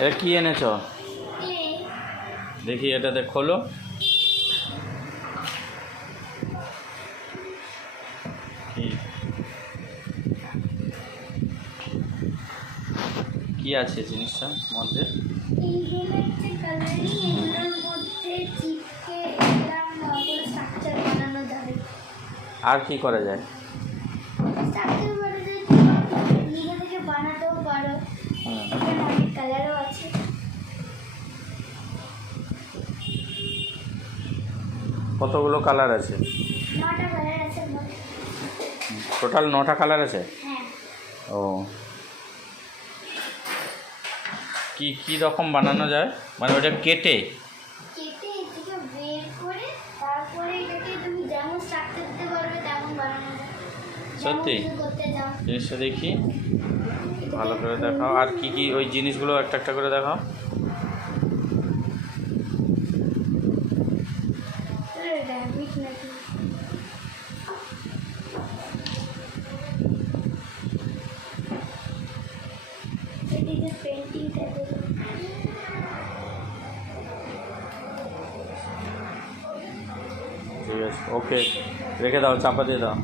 এটা কি এনেছো? দেখি এটাতে খোলো। কি আছে জিনিসটার মধ্যে? আর কি করা যায়? কতগুলো কালার আছে? 9টা কালার আছে। টোটাল 9টা কালার আছে? হ্যাঁ। ও, কি কি রকম বানানো যায়? মানে ওটা কেটে কেটে এটাকে বের করে তারপরে এটাকে তুমি যেমন স্ট্রাকচার দিতে পারবে তেমন বানানো যায়। সত্যি? করতে যাও জিনিসটা দেখি, ভালো করে দেখাও। আর কি কি ওই জিনিসগুলো একটা একটা করে দেখাও। র্যাবিট নাকি এদিকে পেন্টিং টাইপের। ঠিক আছে, ওকে, রেখে দাও, চাপা দিয়ে দাও।